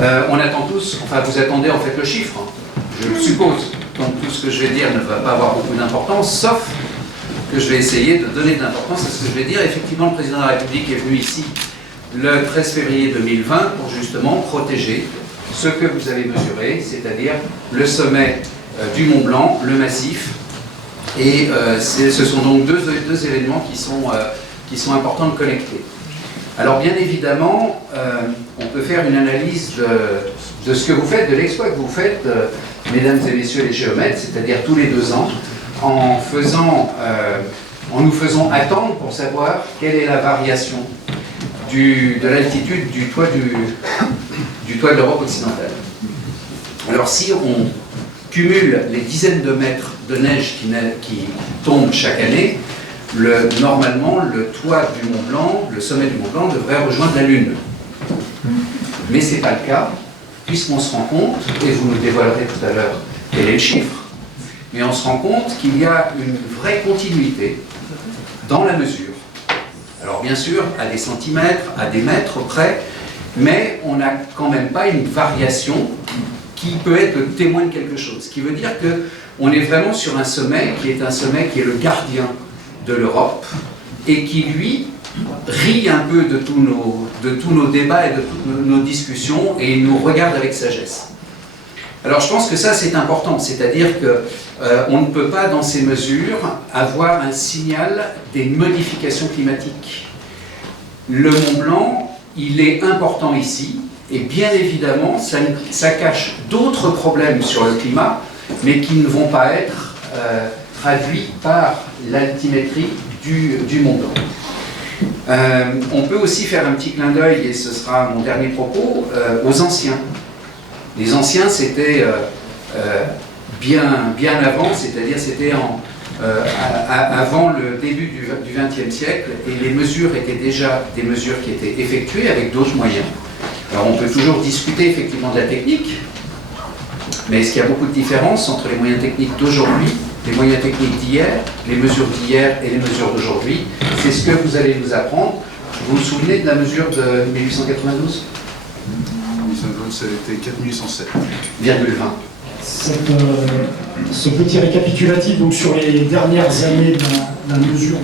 On attend tous, enfin vous attendez en fait le chiffre, hein, je suppose. Donc tout ce que je vais dire ne va pas avoir beaucoup d'importance, sauf que je vais essayer de donner de l'importance à ce que je vais dire. Effectivement, le président de la République est venu ici le 13 février 2020 pour justement protéger ce que vous avez mesuré, c'est-à-dire le sommet du Mont Blanc, le massif. Et ce sont donc deux événements qui sont importants de connecter. Alors bien évidemment, on peut faire une analyse de ce que vous faites, de l'exploit que vous faites, mesdames et messieurs les géomètres, c'est-à-dire tous les 2 ans, en nous faisant attendre pour savoir quelle est la variation de l'altitude du toit de l'Europe occidentale. Alors si on cumule les dizaines de mètres de neige qui tombent chaque année, normalement le toit du Mont Blanc, le sommet du Mont Blanc devrait rejoindre la Lune. Mais ce n'est pas le cas, puisqu'on se rend compte, et vous nous dévoilerez tout à l'heure quel est le chiffre, mais on se rend compte qu'il y a une vraie continuité dans la mesure. Alors bien sûr, à des centimètres, à des mètres près, mais on n'a quand même pas une variation qui peut être le témoin de quelque chose. Ce qui veut dire qu'on est vraiment sur un sommet qui est le gardien de l'Europe et qui, lui, rit un peu de tous nos débats et de toutes nos discussions et il nous regarde avec sagesse. Alors je pense que ça c'est important, c'est-à-dire qu'on ne peut pas dans ces mesures avoir un signal des modifications climatiques. Le Mont Blanc, il est important ici, et bien évidemment ça cache d'autres problèmes sur le climat, mais qui ne vont pas être traduits par l'altimétrie du Mont Blanc. On peut aussi faire un petit clin d'œil, et ce sera mon dernier propos, aux anciens. Les anciens, c'était bien avant, c'est-à-dire c'était avant le début du XXe siècle, et les mesures étaient déjà des mesures qui étaient effectuées avec d'autres moyens. Alors on peut toujours discuter effectivement de la technique, mais est-ce qu'il y a beaucoup de différences entre les moyens techniques d'aujourd'hui, les moyens techniques d'hier, les mesures d'hier et les mesures d'aujourd'hui? C'est ce que vous allez nous apprendre. Vous vous souvenez de la mesure de 1892 ? Ça a été 4807,20. Ce petit récapitulatif donc, sur les dernières années de la mesure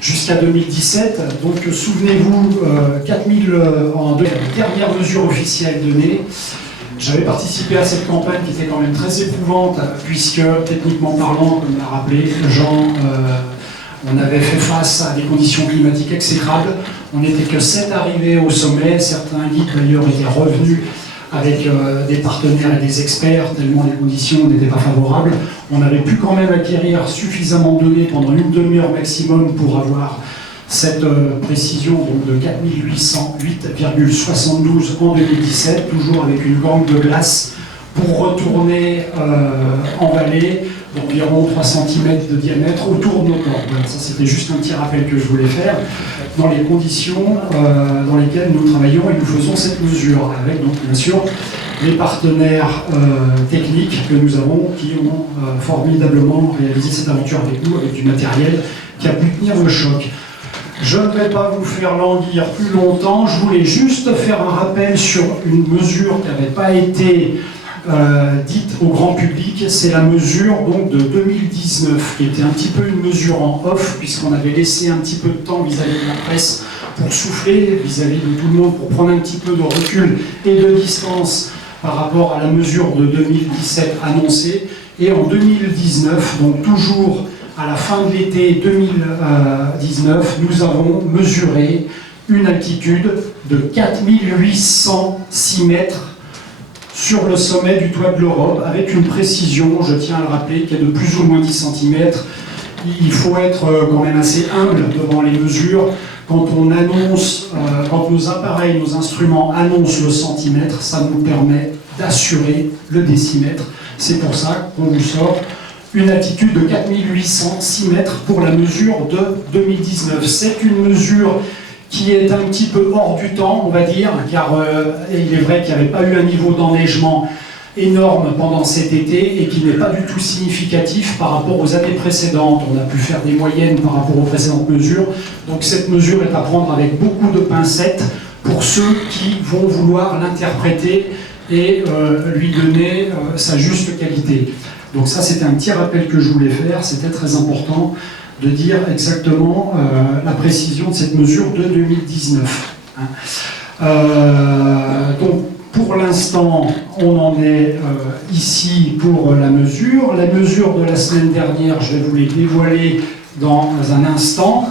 jusqu'à 2017. Donc souvenez-vous, 4000 en dernière mesure officielle donnée. J'avais participé à cette campagne qui était quand même très éprouvante, puisque techniquement parlant, comme l'a rappelé Jean, on avait fait face à des conditions climatiques exécrables. On n'était que 7 arrivés au sommet. Certains guides d'ailleurs étaient revenus avec des partenaires et des experts, tellement les conditions n'étaient pas favorables. On avait pu quand même acquérir suffisamment de données pendant une demi-heure maximum pour avoir cette précision donc de 4808,72 en 2017, toujours avec une gangue de glace pour retourner en vallée d'environ 3 cm de diamètre autour de nos corps. Voilà, ça c'était juste un petit rappel que je voulais faire dans les conditions dans lesquelles nous travaillons et nous faisons cette mesure, avec donc bien sûr les partenaires techniques que nous avons qui ont formidablement réalisé cette aventure avec nous, avec du matériel qui a pu tenir le choc. Je ne vais pas vous faire languir plus longtemps, je voulais juste faire un rappel sur une mesure qui n'avait pas été dite au grand public. C'est la mesure donc, de 2019, qui était un petit peu une mesure en off, puisqu'on avait laissé un petit peu de temps vis-à-vis de la presse pour souffler, vis-à-vis de tout le monde, pour prendre un petit peu de recul et de distance par rapport à la mesure de 2017 annoncée. Et en 2019, donc toujours à la fin de l'été 2019, nous avons mesuré une altitude de 4806 mètres sur le sommet du toit de l'Europe, avec une précision, je tiens à le rappeler, qui est de plus ou moins 10 cm. Il faut être quand même assez humble devant les mesures. Quand on annonce, quand nos appareils, nos instruments annoncent le centimètre, ça nous permet d'assurer le décimètre. C'est pour ça qu'on vous sort une altitude de 4806 mètres pour la mesure de 2019. C'est une mesure qui est un petit peu hors du temps, on va dire, car il est vrai qu'il n'y avait pas eu un niveau d'enneigement énorme pendant cet été et qui n'est pas du tout significatif par rapport aux années précédentes. On a pu faire des moyennes par rapport aux précédentes mesures, donc cette mesure est à prendre avec beaucoup de pincettes. pour ceux qui vont vouloir l'interpréter et lui donner sa juste qualité. Donc ça, c'était un petit rappel que je voulais faire, c'était très important de dire exactement la précision de cette mesure de 2019. Donc pour l'instant, on en est ici pour la mesure. La mesure de la semaine dernière, je vais vous les dévoiler dans un instant.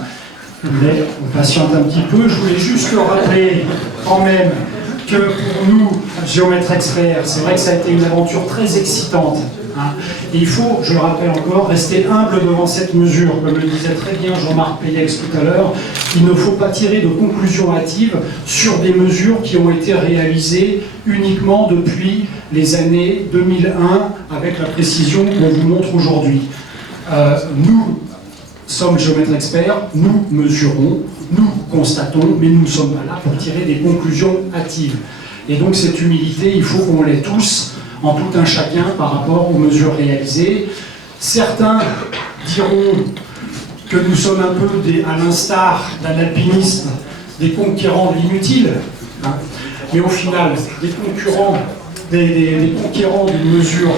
Mais on patiente un petit peu. Je voulais juste le rappeler quand même que pour nous, géomètres experts, c'est vrai que ça a été une aventure très excitante. Et il faut, je le rappelle encore, rester humble devant cette mesure. Comme le disait très bien Jean-Marc Payex tout à l'heure, il ne faut pas tirer de conclusions hâtives sur des mesures qui ont été réalisées uniquement depuis les années 2001, avec la précision qu'on vous montre aujourd'hui. Nous sommes géomètres experts, nous mesurons, nous constatons, mais nous ne sommes pas là pour tirer des conclusions hâtives. Et donc cette humilité, il faut qu'on l'ait tous, en tout un chacun, par rapport aux mesures réalisées. Certains diront que nous sommes un peu, à l'instar d'un alpiniste, des conquérants de l'inutile, mais au final, des conquérants d'une mesure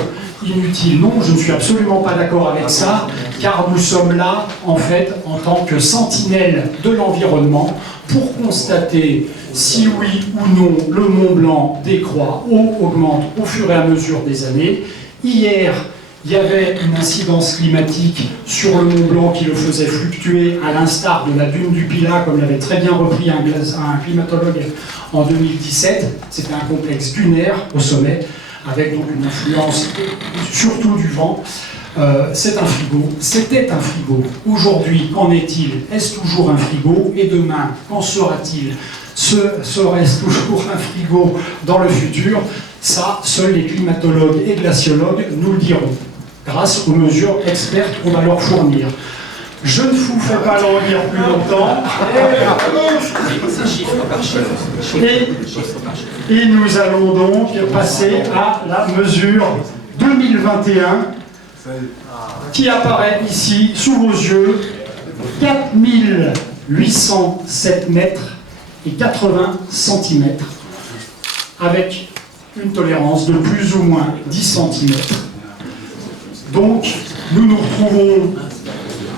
inutile. Non, je ne suis absolument pas d'accord avec ça, car nous sommes là, en fait, en tant que sentinelles de l'environnement, pour constater si oui ou non le Mont Blanc décroît ou augmente au fur et à mesure des années. Hier, il y avait une incidence climatique sur le Mont Blanc qui le faisait fluctuer, à l'instar de la dune du Pilat, comme l'avait très bien repris un climatologue en 2017. C'était un complexe dunaire au sommet, avec donc une influence surtout du vent. C'est un frigo, c'était un frigo. Aujourd'hui, qu'en est-il? Est-ce toujours un frigo? Et demain, qu'en sera-t-il? Serait-ce toujours un frigo dans le futur? Ça, seuls les climatologues et glaciologues nous le diront, grâce aux mesures expertes qu'on va leur fournir. Je ne vous fais pas l'envie plus longtemps. Et nous allons donc passer à la mesure 2021 qui apparaît ici sous vos yeux, 4807 mètres et 80 cm, avec une tolérance de plus ou moins 10 cm. Donc, nous nous retrouvons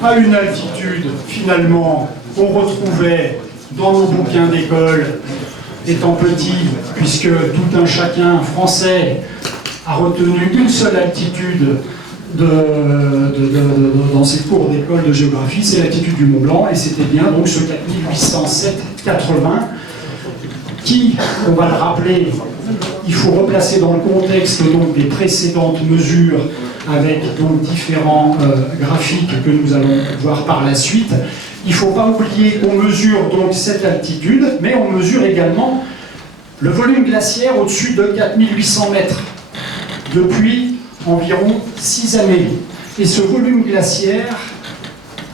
à une altitude, finalement, qu'on retrouvait dans nos bouquins d'école, étant petit, puisque tout un chacun français a retenu une seule altitude dans ses cours d'école de géographie, c'est l'altitude du Mont Blanc, et c'était bien donc ce 4807,80 qui, on va le rappeler, il faut replacer dans le contexte donc des précédentes mesures avec donc différents graphiques que nous allons voir par la suite. Il ne faut pas oublier qu'on mesure donc cette altitude, mais on mesure également le volume glaciaire au-dessus de 4800 mètres depuis environ 6 années. Et ce volume glaciaire,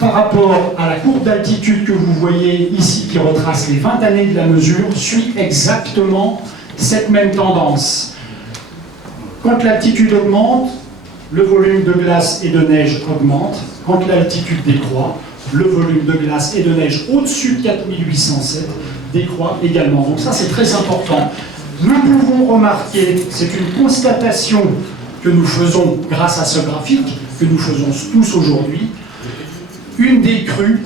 par rapport à la courbe d'altitude que vous voyez ici, qui retrace les 20 années de la mesure, suit exactement cette même tendance. Quand l'altitude augmente, le volume de glace et de neige augmente. Quand l'altitude décroît, le volume de glace et de neige au-dessus de 4807 décroît également. Donc ça, c'est très important. Nous pouvons remarquer, c'est une constatation que nous faisons grâce à ce graphique, que nous faisons tous aujourd'hui, une décrue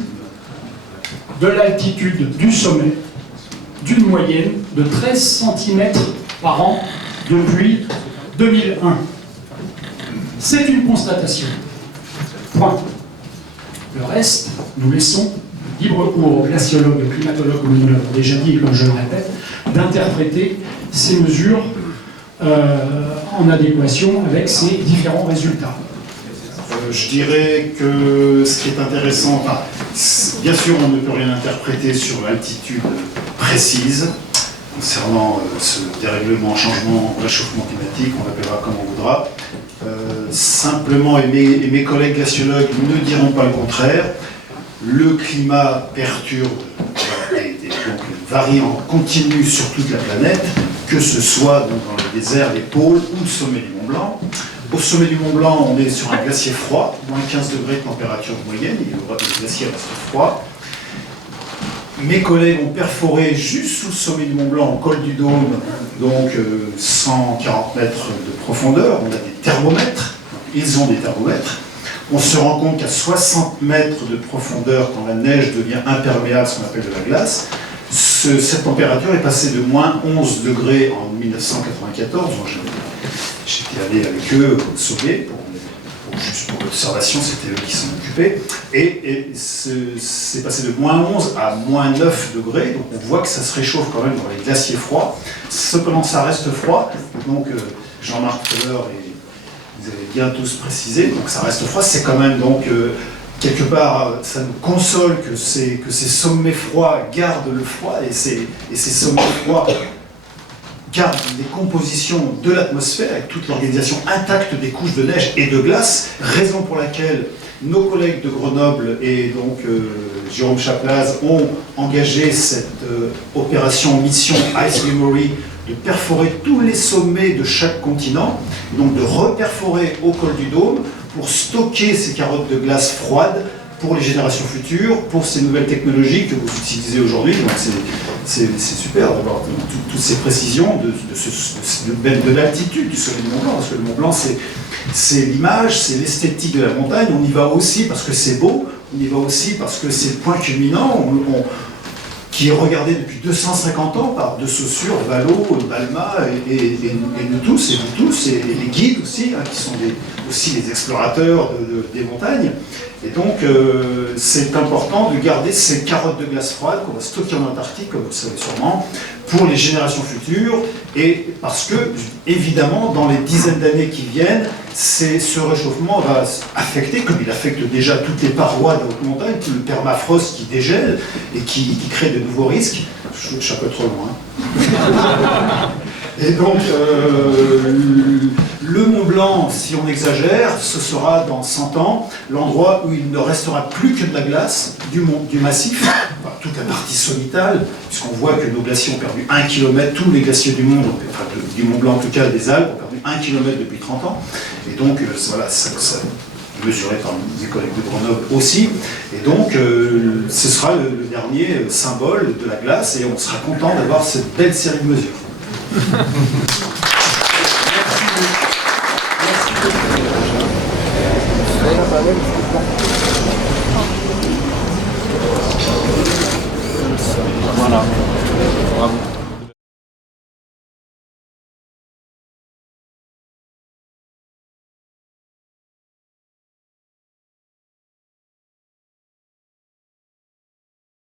de l'altitude du sommet d'une moyenne de 13 cm par an depuis 2001. C'est une constatation. Point. Le reste, nous laissons libre cours aux glaciologues, aux climatologues, comme nous l'avons déjà dit et comme je le répète, d'interpréter ces mesures en adéquation avec ces différents résultats. Je dirais que ce qui est intéressant, enfin, bien sûr on ne peut rien interpréter sur l'altitude précise concernant ce dérèglement, changement, réchauffement climatique, on l'appellera comme on voudra. Simplement, et mes collègues glaciologues ne diront pas le contraire, le climat perturbe et donc varie en continu sur toute la planète, que ce soit donc dans le désert, les pôles ou le sommet du Mont Blanc. Au sommet du Mont Blanc, on est sur un glacier froid, moins 15 degrés de température moyenne, le glacier reste froid. mes collègues ont perforé juste sous le sommet du Mont Blanc, au col du Dôme, donc 140 mètres de profondeur. On a des thermomètres, ils ont des thermomètres. On se rend compte qu'à 60 mètres de profondeur, quand la neige devient imperméable, ce qu'on appelle de la glace, cette température est passée de moins 11 degrés en 1994. J'étais allé avec eux au sommet, juste pour l'observation, c'était eux qui s'en occupaient. Et c'est passé de moins 11 à moins 9 degrés, donc on voit que ça se réchauffe quand même dans les glaciers froids. Cependant, ça reste froid, donc Jean-Marc tout à l'heure, vous avez bien tous précisé, donc ça reste froid, c'est quand même donc... quelque part, ça nous console que ces sommets froids gardent le froid, et ces sommets froids gardent les compositions de l'atmosphère, avec toute l'organisation intacte des couches de neige et de glace, raison pour laquelle nos collègues de Grenoble et donc Jérôme Chaplaz ont engagé cette opération Mission Ice Memory, de perforer tous les sommets de chaque continent, donc de reperforer au col du Dôme, pour stocker ces carottes de glace froides pour les générations futures, pour ces nouvelles technologies que vous utilisez aujourd'hui. Donc c'est super d'avoir toutes ces précisions de l'altitude du sommet du Mont Blanc, parce que le Mont Blanc c'est l'image, c'est l'esthétique de la montagne. On y va aussi parce que c'est beau, on y va aussi parce que c'est le point culminant, qui est regardé depuis 250 ans par De Saussure, Vallot, Balma et nous tous, et vous tous, et les guides aussi, qui sont aussi les explorateurs des montagnes. Et donc, c'est important de garder ces carottes de glace froide qu'on va stocker en Antarctique, comme vous le savez sûrement, pour les générations futures, et parce que, évidemment, dans les dizaines d'années qui viennent, ce réchauffement va affecter, comme il affecte déjà toutes les parois de la haute montagne, tout le permafrost qui dégèle et qui crée de nouveaux risques. Je suis un peu trop loin. Et donc, le Mont Blanc, si on exagère, ce sera dans 100 ans l'endroit où il ne restera plus que de la glace du massif, enfin, toute la partie sommitale, puisqu'on voit que nos glaciers ont perdu 1 km, tous les glaciers du monde, enfin, du Mont Blanc en tout cas, des Alpes, ont perdu 1 km depuis 30 ans. Et donc, voilà, ça mesuré par mes collègues de Grenoble aussi. Et donc, ce sera le dernier symbole de la glace, et on sera content d'avoir cette belle série de mesures. Voilà. Bravo.